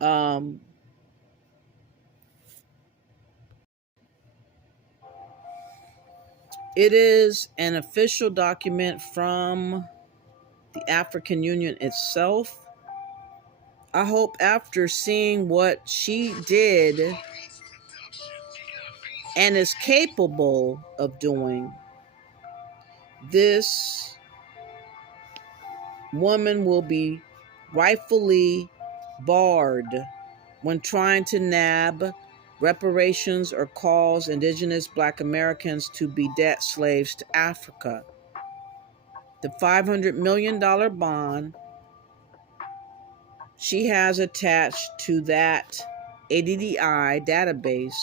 Um, it is an official document from the African Union itself. I hope after seeing what she did and is capable of doing, this woman will be rightfully barred when trying to nab reparations or cause indigenous Black Americans to be debt slaves to Africa. The $500 million bond she has attached to that ADDI database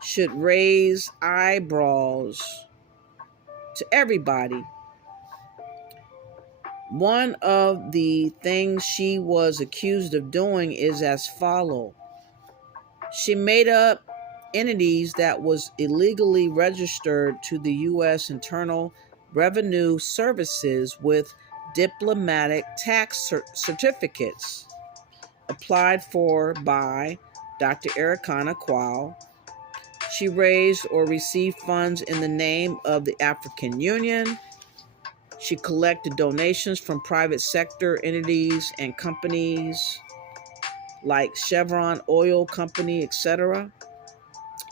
should raise eyebrows to everybody. One of the things she was accused of doing is as follow. She made up entities that was illegally registered to the U.S. Internal Revenue Services with diplomatic tax certificates applied for by Dr. yr.ago. She raised or received funds in the name of the African Union. She collected donations from private sector entities and companies like Chevron Oil Company, etc.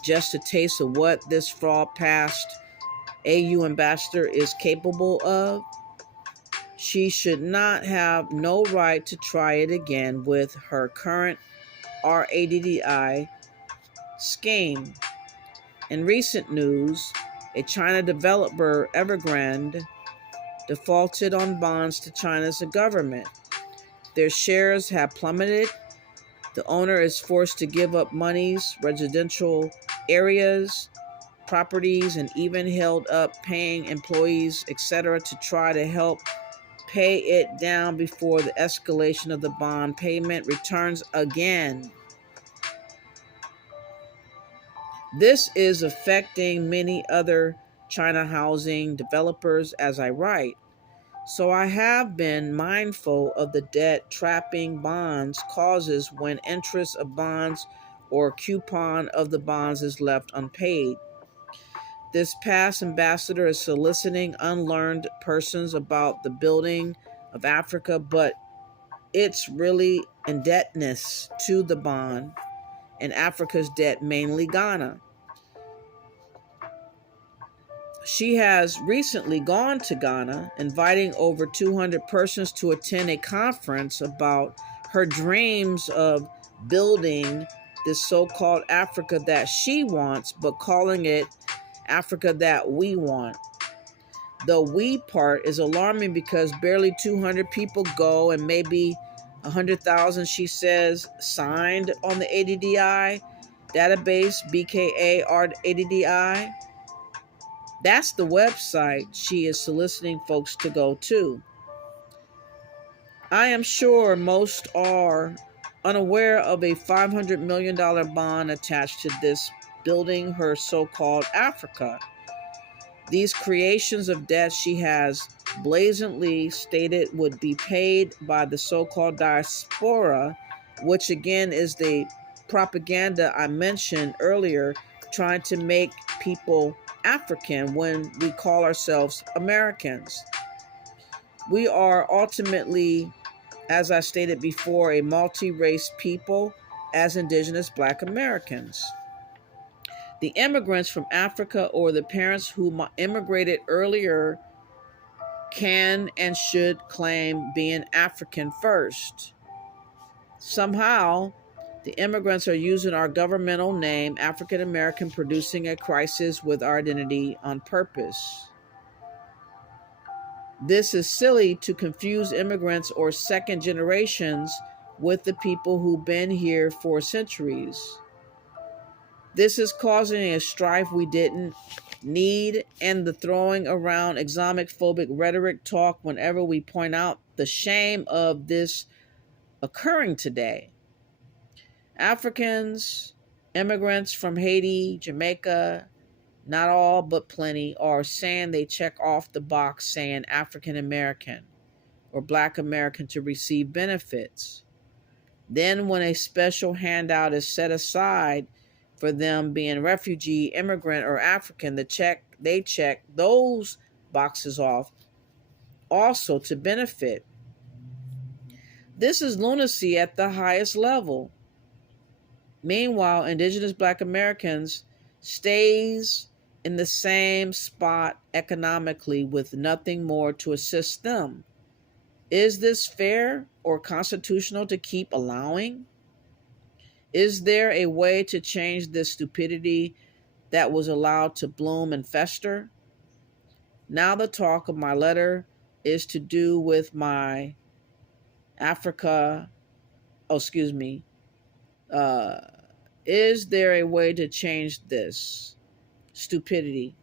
Just a taste of what this fraud past AU ambassador is capable of. She should not have no right to try it again with her current RADDI scheme. In recent news, a China developer, Evergrande, defaulted on bonds to China's government. Their shares have plummeted. The owner is forced to give up monies, residential areas, properties, and even held up paying employees, etc., to try to help pay it down before the escalation of the bond payment returns again. This is affecting many other China housing developers as I write. So I have been mindful of the debt trapping bonds causes when interest of bonds or coupon of the bonds is left unpaid. This past ambassador is soliciting unlearned persons about the building of Africa, but it's really indebtedness to the bond and Africa's debt, mainly Ghana. She has recently gone to Ghana, inviting over 200 persons to attend a conference about her dreams of building this so-called Africa that she wants, but calling it Africa that we want. The we part is alarming because barely 200 people go and maybe 100,000, she says, signed on the ADDI database, BKA ADDI. That's the website she is soliciting folks to go to. I am sure most are unaware of a $500 million bond attached to this building her so-called Africa. These creations of debt she has blatantly stated would be paid by the so-called diaspora, which again is the propaganda I mentioned earlier, trying to make people African when we call ourselves Americans. We are ultimately, as I stated before, a multi-race people as indigenous Black Americans. The immigrants from Africa or the parents who immigrated earlier can and should claim being African first. Somehow, the immigrants are using our governmental name, African American, producing a crisis with our identity on purpose. This is silly to confuse immigrants or second generations with the people who've been here for centuries. This is causing a strife we didn't need and the throwing around Islamophobic rhetoric talk whenever we point out the shame of this occurring today. Africans, immigrants from Haiti, Jamaica, not all but plenty, are saying they check off the box saying African American or Black American to receive benefits. Then when a special handout is set aside for them being refugee, immigrant, or African, they check those boxes off also to benefit. This is lunacy at the highest level. Meanwhile, indigenous Black Americans stays in the same spot economically with nothing more to assist them. Is this fair or constitutional to keep allowing? Is there a way to change this stupidity that was allowed to bloom and fester? Now the talk of my letter is to do with my Africa, oh, excuse me, uh, is there a way to change this stupidity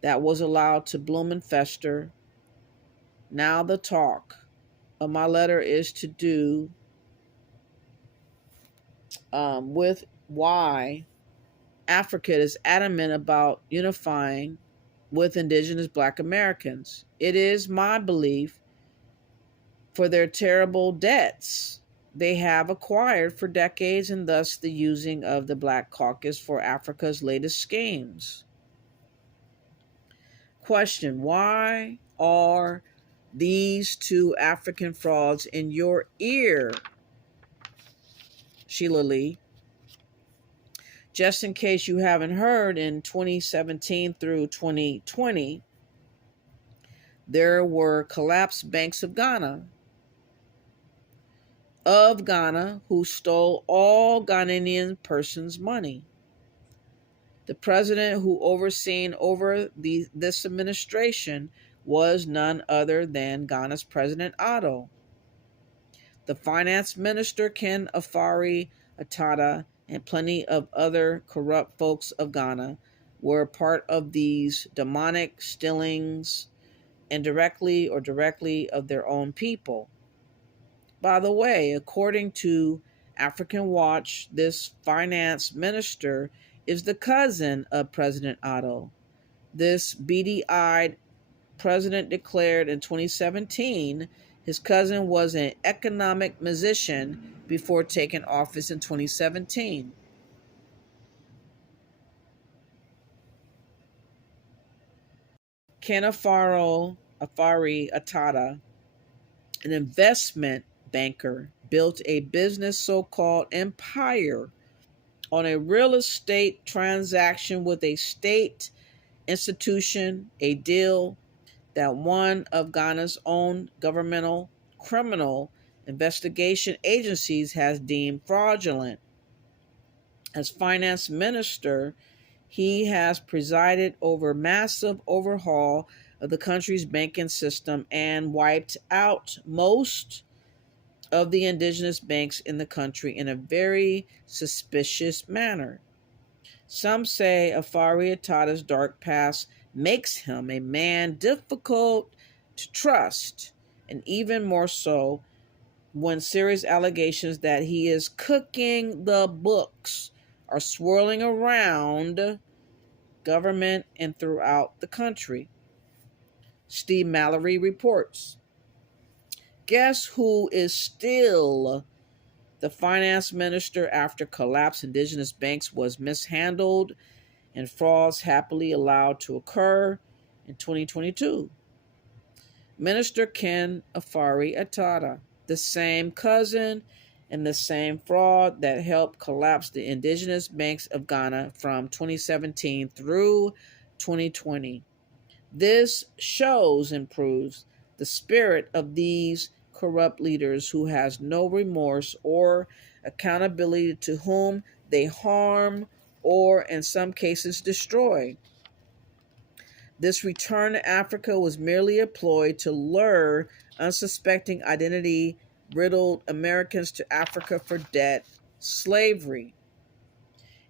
that was allowed to bloom and fester? Now the talk of my letter is to do with why Africa is adamant about unifying with indigenous Black Americans. It is my belief for their terrible debts they have acquired for decades, and thus the using of the Black caucus for Africa's latest schemes. Question: why are these two African frauds in your ear, Sheila Lee? Just in case you haven't heard, in 2017 through 2020, there were collapsed banks of Ghana who stole all Ghanaian persons' money. The president who overseen over this administration was none other than Ghana's President Otto. The finance minister, Ken Afari-Attah, and plenty of other corrupt folks of Ghana were part of these demonic stealings, indirectly or directly, of their own people. By the way, according to African Watch, this finance minister is the cousin of President Otto. This beady-eyed president declared in 2017 his cousin was an economic musician before taking office in 2017. Ken Afari-Attah, an investment banker, built a business so-called empire on a real estate transaction with a state institution, a deal that one of Ghana's own governmental criminal investigation agencies has deemed fraudulent. As finance minister, he has presided over massive overhaul of the country's banking system and wiped out most of the indigenous banks in the country in a very suspicious manner. Some say Afari-Attah's dark past makes him a man difficult to trust, and even more so when serious allegations that he is cooking the books are swirling around government and throughout the country. Steve Mallory reports. Guess who is still the finance minister after collapsed indigenous banks was mishandled and frauds happily allowed to occur in 2022? Minister Ken Afari-Attah, the same cousin and the same fraud that helped collapse the indigenous banks of Ghana from 2017 through 2020. This shows and proves the spirit of these corrupt leaders who has no remorse or accountability to whom they harm or in some cases destroy. This return to Africa was merely a ploy to lure unsuspecting identity-riddled Americans to Africa for debt, slavery.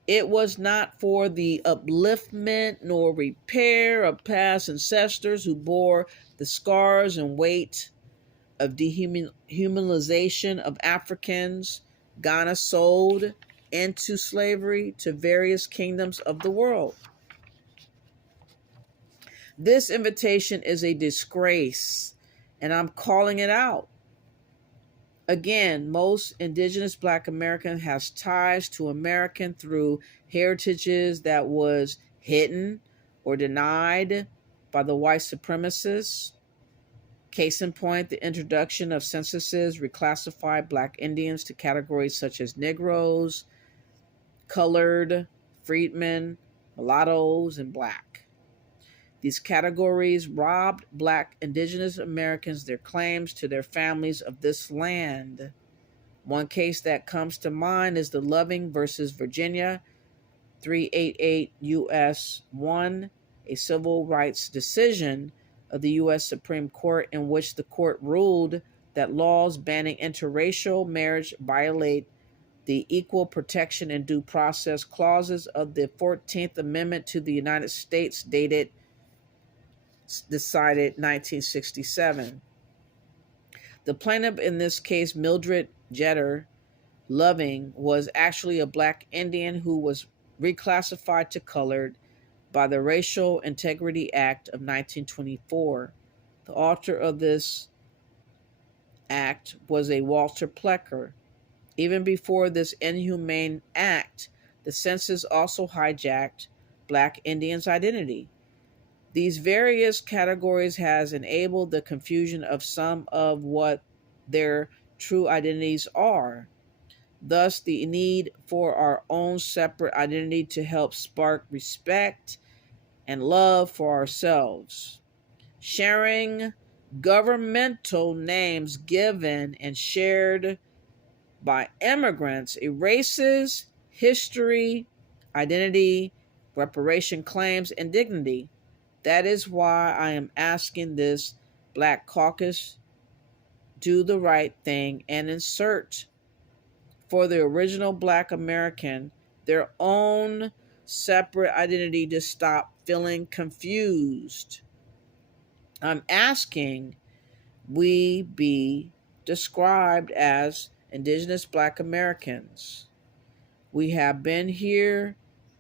It was not for the upliftment nor repair of past ancestors who bore the scars and weight of dehumanization of Africans Ghana sold into slavery to various kingdoms of the world. This invitation is a disgrace, and I'm calling it out. Again, most indigenous Black American has ties to American through heritages that was hidden or denied by the white supremacists. Case in point, the introduction of censuses reclassified Black Indians to categories such as Negroes, colored, freedmen, mulattoes, and Black. These categories robbed Black indigenous Americans their claims to their families of this land. One case that comes to mind is the Loving versus Virginia 388 U.S. 1, a civil rights decision of the U.S. Supreme Court in which the court ruled that laws banning interracial marriage violate the equal protection and due process clauses of the 14th Amendment to the United States, decided 1967. The plaintiff in this case, Mildred Jeter Loving, was actually a Black Indian who was reclassified to colored by the Racial Integrity Act of 1924. The author of this act was a Walter Plecker. Even before this inhumane act, the census also hijacked Black Indians' identity. These various categories has enabled the confusion of some of what their true identities are. Thus, the need for our own separate identity to help spark respect and love for ourselves. Sharing governmental names given and shared by immigrants erases history, identity, reparation claims, and dignity. That is why I am asking this Black caucus do the right thing and insert for the original Black American their own separate identity to stop feeling confused. I'm asking we be described as indigenous Black Americans. We have been here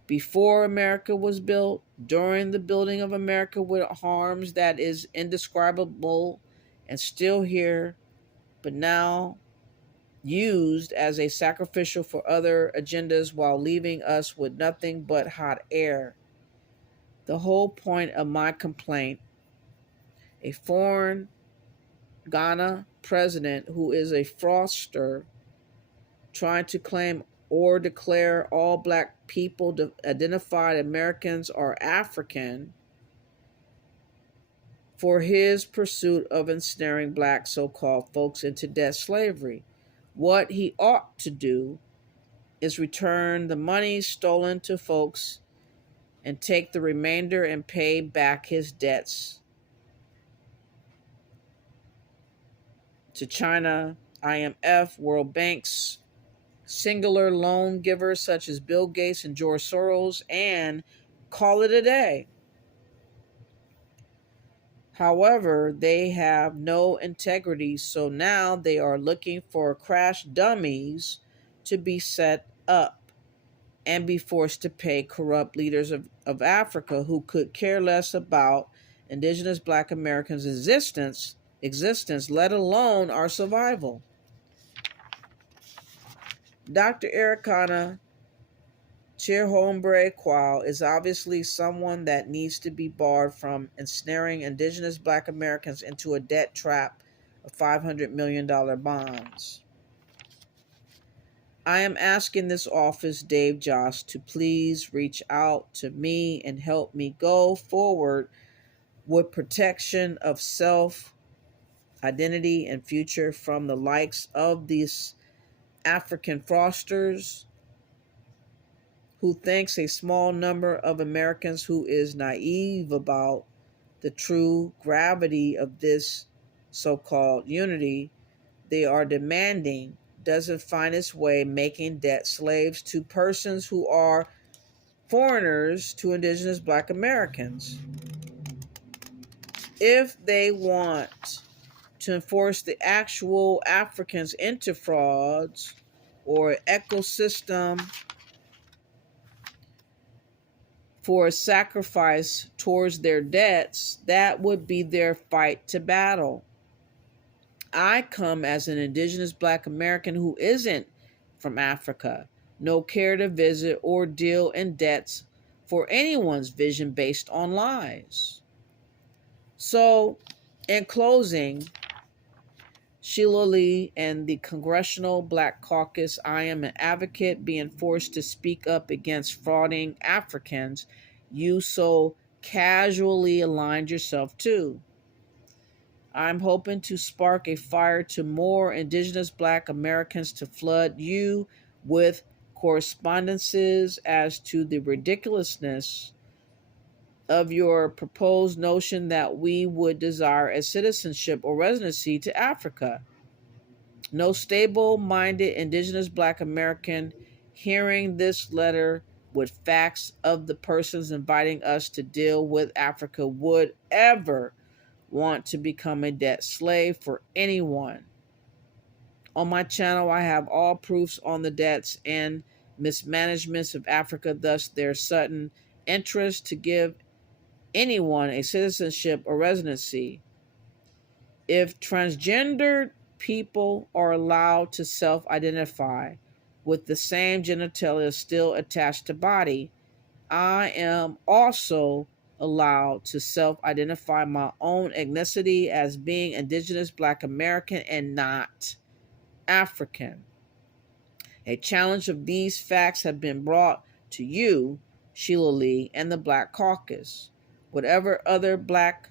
before America was built, during the building of America with harms that is indescribable, and still here, but now used as a sacrificial for other agendas while leaving us with nothing but hot air. The whole point of my complaint, a foreign Ghana president who is a fraudster trying to claim or declare all Black people identified Americans are African for his pursuit of ensnaring Black so-called folks into debt slavery. What he ought to do is return the money stolen to folks and take the remainder and pay back his debts to China, IMF, World Bank's singular loan givers such as Bill Gates and George Soros, and call it a day. However, they have no integrity, so now they are looking for crash dummies to be set up and be forced to pay corrupt leaders of Africa who could care less about indigenous Black Americans' existence, let alone our survival. Dr. Ericana Chirhombre Qual is obviously someone that needs to be barred from ensnaring indigenous Black Americans into a debt trap of $500 million bonds. I am asking this office, Dave Joss, to please reach out to me and help me go forward with protection of self, identity, and future from the likes of these African fraudsters who thinks a small number of Americans who is naive about the true gravity of this so-called unity they are demanding doesn't find its way making debt slaves to persons who are foreigners to indigenous Black Americans. If they want to enforce the actual Africans into frauds or ecosystem for a sacrifice towards their debts, that would be their fight to battle. I come as an indigenous Black American who isn't from Africa. No care to visit or deal in debts for anyone's vision based on lies. So, in closing, Sheila Lee and the Congressional Black Caucus, I am an advocate being forced to speak up against frauding Africans you so casually aligned yourself to. I'm hoping to spark a fire to more indigenous Black Americans to flood you with correspondences as to the ridiculousness of your proposed notion that we would desire a citizenship or residency to Africa. No stable minded indigenous Black American hearing this letter with facts of the persons inviting us to deal with Africa would ever want to become a debt slave for anyone. On my channel, I have all proofs on the debts and mismanagements of Africa, thus, their sudden interest to give anyone a citizenship or residency. If transgendered people are allowed to self identify with the same genitalia still attached to body, I am also allowed to self identify my own ethnicity as being indigenous Black American and not African. A challenge of these facts have been brought to you, Sheila Lee, and the Black Caucus. Whatever other Black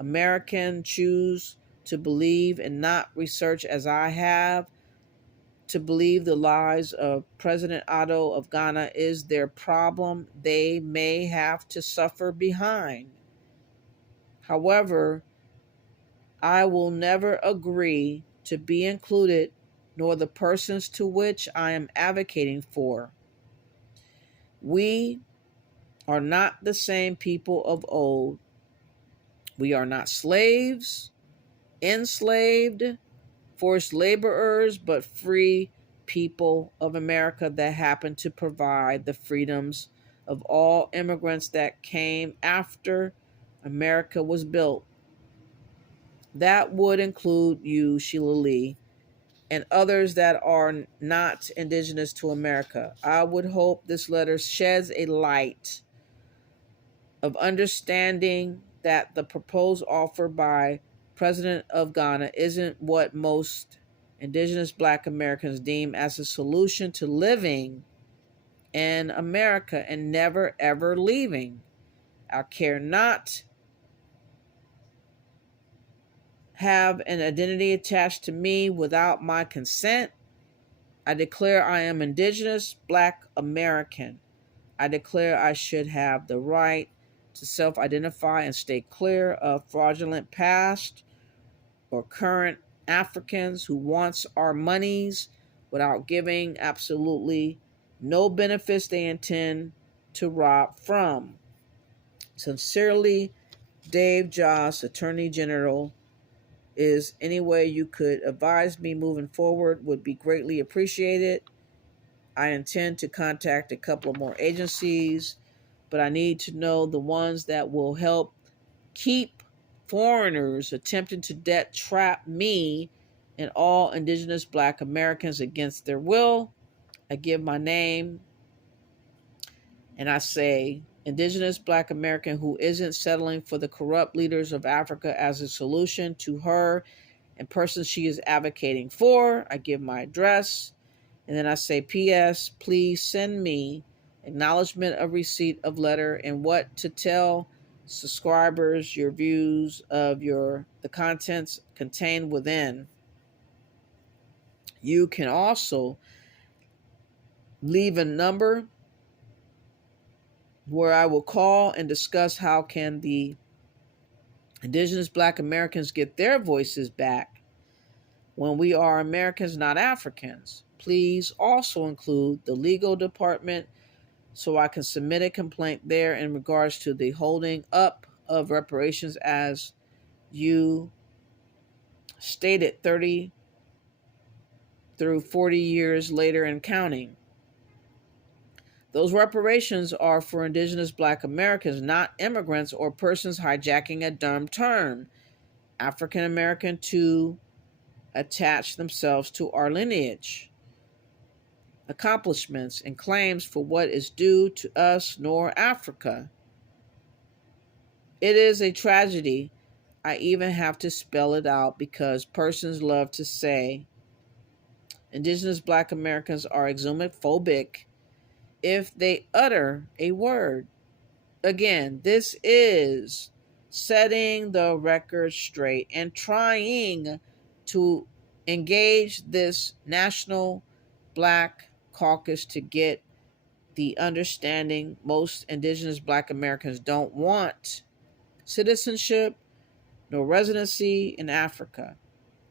American choose to believe and not research as I have, to believe the lies of President Otto of Ghana is their problem. They may have to suffer behind. However, I will never agree to be included, nor the persons to which I am advocating for. We are not the same people of old. We are not slaves, enslaved, forced laborers, but free people of America that happen to provide the freedoms of all immigrants that came after America was built. That would include you, Sheila Lee, and others that are not indigenous to America. I would hope this letter sheds a light of understanding that the proposed offer by President of Ghana isn't what most indigenous Black Americans deem as a solution to living in America and never ever leaving. I care not have an identity attached to me without my consent. I declare I am indigenous Black American. I declare I should have the right to self-identify and stay clear of fraudulent past or current Africans who wants our monies without giving absolutely no benefits they intend to rob from. Sincerely, Dave Joss, Attorney General. Is any way you could advise me moving forward would be greatly appreciated. I intend to contact a couple of more agencies, but I need to know the ones that will help keep foreigners attempting to debt trap me and all indigenous Black Americans against their will. I give my name and I say, indigenous Black American who isn't settling for the corrupt leaders of Africa as a solution to her and persons she is advocating for. I give my address. And then I say, P.S. Please send me acknowledgement of receipt of letter and what to tell subscribers your views of the contents contained within. You can also leave a number where I will call and discuss how can the indigenous Black Americans get their voices back when we are Americans, not Africans. Please also include the legal department so I can submit a complaint there in regards to the holding up of reparations as you stated 30 through 40 years later and counting. Those reparations are for indigenous Black Americans, not immigrants or persons hijacking a dumb term. African American to attach themselves to our lineage, accomplishments, and claims for what is due to us nor Africa. It is a tragedy. I even have to spell it out because persons love to say Indigenous Black Americans are exhumophobic if they utter a word. Again, this is setting the record straight and trying to engage this National Black Caucus to get the understanding most Indigenous Black Americans don't want citizenship nor residency in Africa.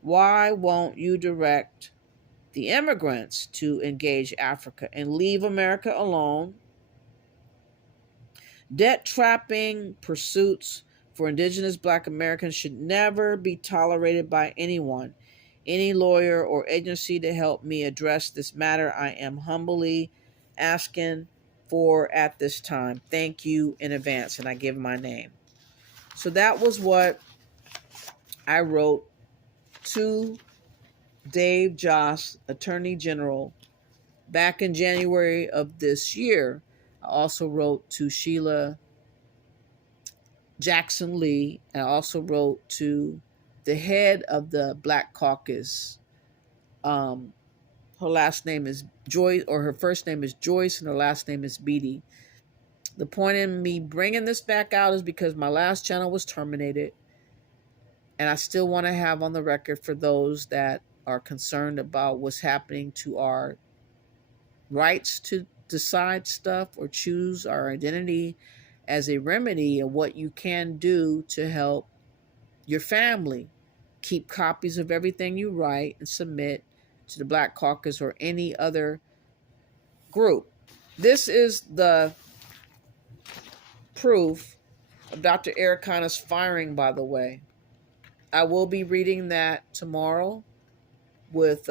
Why won't you direct the immigrants to engage Africa and leave America alone? Debt trapping pursuits for Indigenous Black Americans should never be tolerated by anyone. Any lawyer or agency to help me address this matter, I am humbly asking for at this time. Thank you in advance, and I give my name. So that was what I wrote to Dave Joss, Attorney General, back in January of this year. I also wrote to Sheila Jackson Lee, and I also wrote to the head of the Black Caucus. Her last name is Joyce, or her first name is Joyce, and her last name is Beatty. The point in me bringing this back out is because my last channel was terminated, and I still want to have on the record for those that are concerned about what's happening to our rights to decide stuff or choose our identity as a remedy, and what you can do to help your family. Keep copies of everything you write and submit to the Black Caucus or any other group. This is the proof of Dr. Erica's firing, by the way. I will be reading that tomorrow with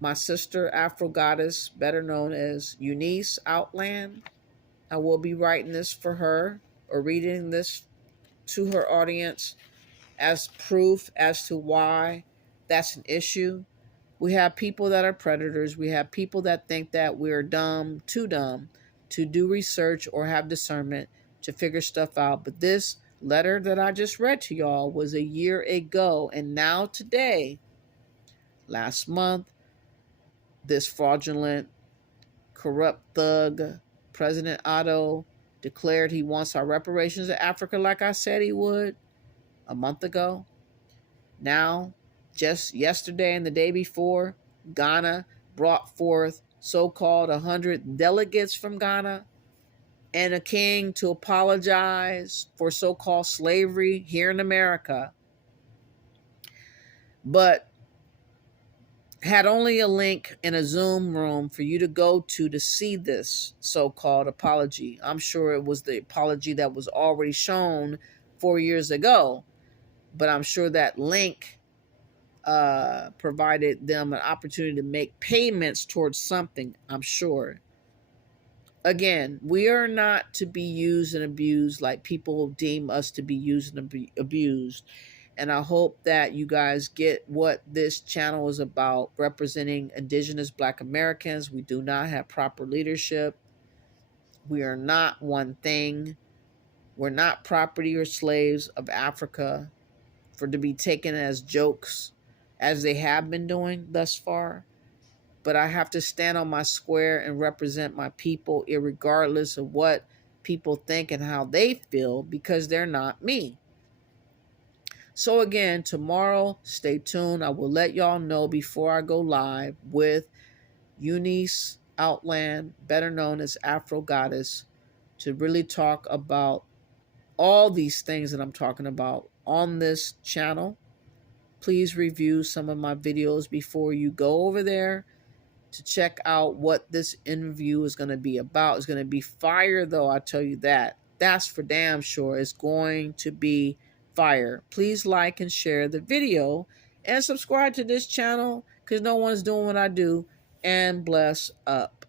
my sister, Afro Goddess, better known as Eunice Outland. I will be writing this for her or reading this to her audience as proof as to why that's an issue. We have people that are predators. We have people that think that we're dumb to do research or have discernment to figure stuff out. But this letter that I just read to y'all was a year ago. And now today, last month, this fraudulent, corrupt thug, President Otto, declared he wants our reparations to Africa like I said he would a month ago. Now, just yesterday and the day before, Ghana brought forth so-called 100 delegates from Ghana and a king to apologize for so-called slavery here in America, but had only a link in a Zoom room for you to go to see this so-called apology. I'm sure it was the apology that was already shown 4 years ago, but I'm sure that link provided them an opportunity to make payments towards something, I'm sure. Again, we are not to be used and abused like people deem us to be used and abused. And I hope that you guys get what this channel is about, representing Indigenous Black Americans. We do not have proper leadership. We are not one thing. We're not property or slaves of Africa for to be taken as jokes, as they have been doing thus far. But I have to stand on my square and represent my people, irregardless of what people think and how they feel, because they're not me. So again, tomorrow, stay tuned. I will let y'all know before I go live with Eunice Outland, better known as Afro Goddess, to really talk about all these things that I'm talking about on this channel. Please review some of my videos before you go over there to check out what this interview is going to be about. It's going to be fire, though, I tell you that. That's for damn sure. It's going to be fire. Please like and share the video and subscribe to this channel because no one's doing what I do. And bless up.